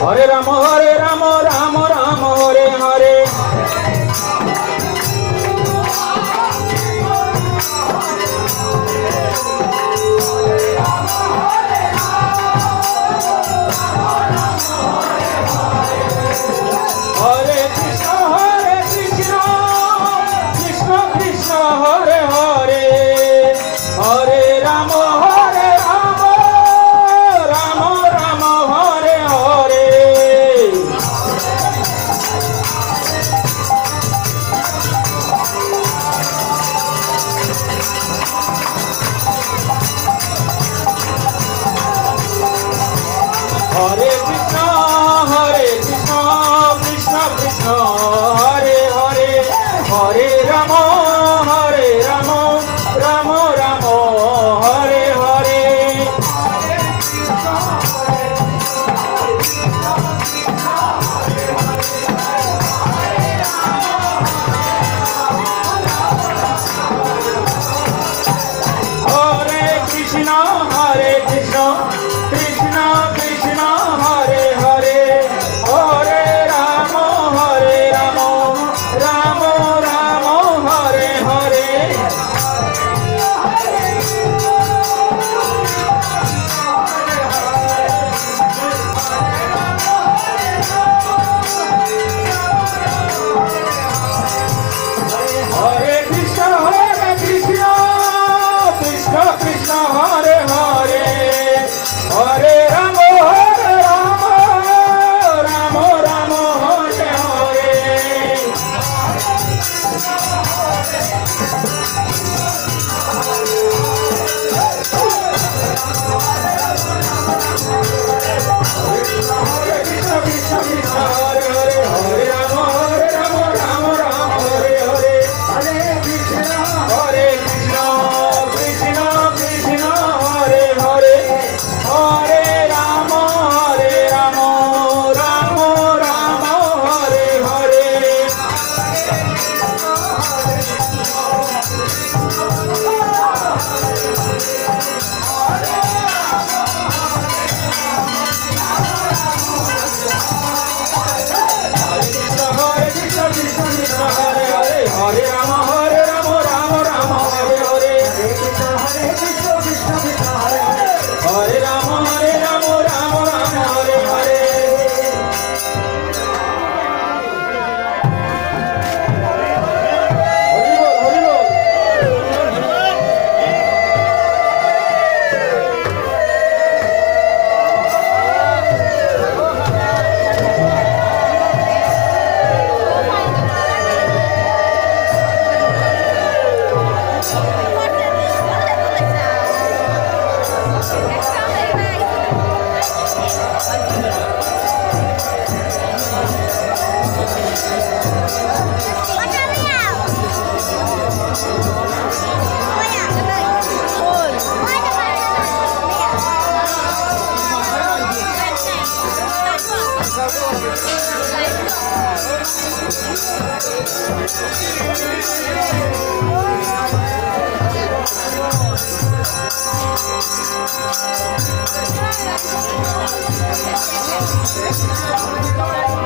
হরে Ram Ram Ram Hare Hare Hare Krishna Krishna Krishna Hare Hare Hare Ram Ram Ram Hare Hare Hare Krishna Krishna Krishna Hare Hare Hare Ram Ram Ram Hare Hare Hare Krishna Krishna Krishna Hare Hare Hare Ram Ram Ram Hare Hare Hare Krishna Krishna Krishna Hare Hare Hare Ram Ram Hare Hare Krishna Krishna Krishna Hare Hare Hare Ram Ram Hare Hare Hare Krishna Krishna Krishna Hare Hare Hare Ram Ram Hare Hare Hare Krishna Krishna Krishna Hare Hare Hare Ram Ram Hare Hare Hare Krishna Krishna Krishna Hare Hare Hare Ram Ram Hare Hare Hari বল